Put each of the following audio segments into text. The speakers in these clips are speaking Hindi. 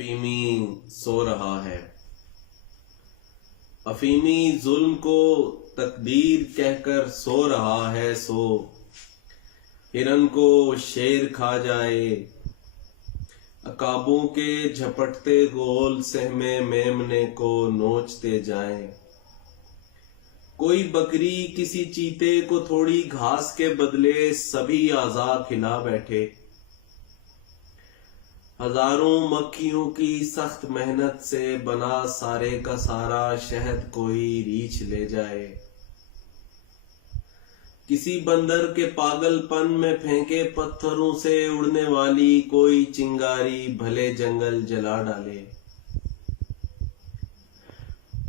अफीमी सो रहा है। अफीमी जुल्म को तकदीर कहकर सो रहा है। सो हिरन को शेर खा जाए, अकाबों के झपटते गोल सहमे मेमने को नोचते जाएं। कोई बकरी किसी चीते को थोड़ी घास के बदले सभी आज़ा खिला बैठे। हजारों मक्खियों की सख्त मेहनत से बना सारे का सारा शहद कोई रीछ ले जाए। किसी बंदर के पागलपन में फेंके पत्थरों से उड़ने वाली कोई चिंगारी भले जंगल जला डाले।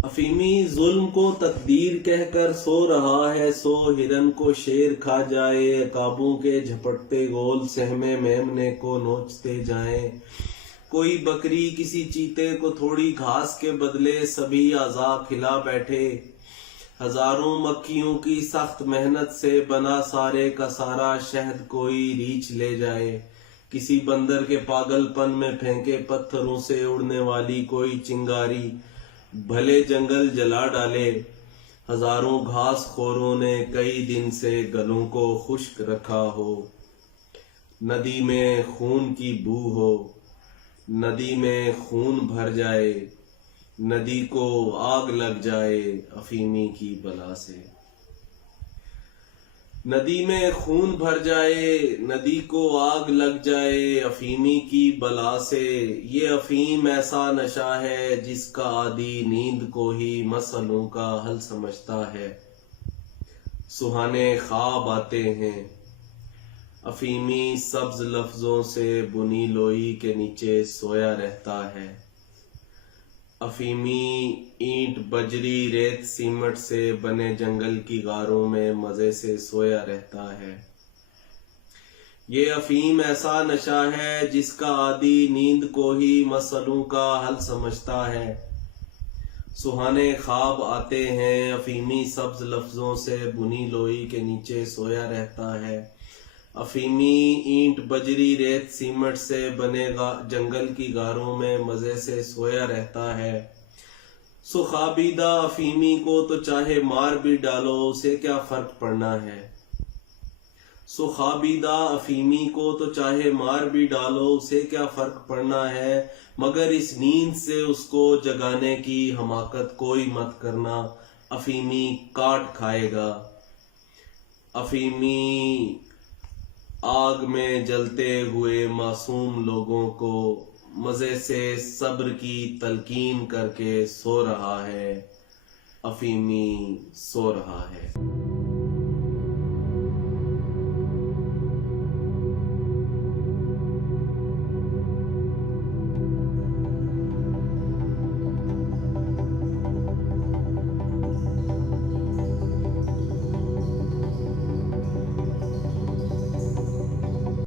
अफीमी जुल्म को तकदीर कहकर सो रहा है। सो हिरन को शेर खा जाए, काबू के झपटते गोल सहमे मेमने को नोचते जाएं। कोई बकरी किसी चीते को थोड़ी घास के बदले सभी आज़ा खिला बैठे। हजारों मक्खियों की सख्त मेहनत से बना सारे का सारा शहद कोई रीछ ले जाए। किसी बंदर के पागलपन में फेंके पत्थरों से उड़ने वाली कोई चिंगारी भले जंगल जला डाले। हजारों घास खोरों ने कई दिन से गलों को खुश्क रखा हो। नदी में खून की बू हो, नदी में खून भर जाए, नदी को आग लग जाए अफीमी की बला से। नदी में खून भर जाए, नदी को आग लग जाए अफीमी की बला से। ये अफीम ऐसा नशा है जिसका आदि नींद को ही मसलों का हल समझता है। सुहाने ख्वाब आते हैं, अफीमी सब्ज लफ्जों से बुनी लोई के नीचे सोया रहता है। अफीमी ईंट बजरी रेत सीमट से बने जंगल की गारों में मजे से सोया रहता है। ये अफीम ऐसा नशा है जिसका आदि नींद को ही मसलों का हल समझता है। सुहाने ख्वाब आते हैं, अफीमी सब्ज लफ्जों से बुनी लोई के नीचे सोया रहता है। अफीमी ईंट बजरी रेत सीमट से बनेगा जंगल की गारों में मजे से सोया रहता है। सो खाबीदा अफीमी को तो चाहे मार भी डालो उसे क्या फर्क पड़ना है। सो खाबीदा अफीमी को तो चाहे मार भी डालो उसे क्या फर्क पड़ना है। मगर इस नींद से उसको जगाने की हमाकत कोई मत करना, अफीमी काट खाएगा। अफीमी आग में जलते हुए मासूम लोगों को मजे से सब्र की तलकीन करके सो रहा है। अफीमी सो रहा है।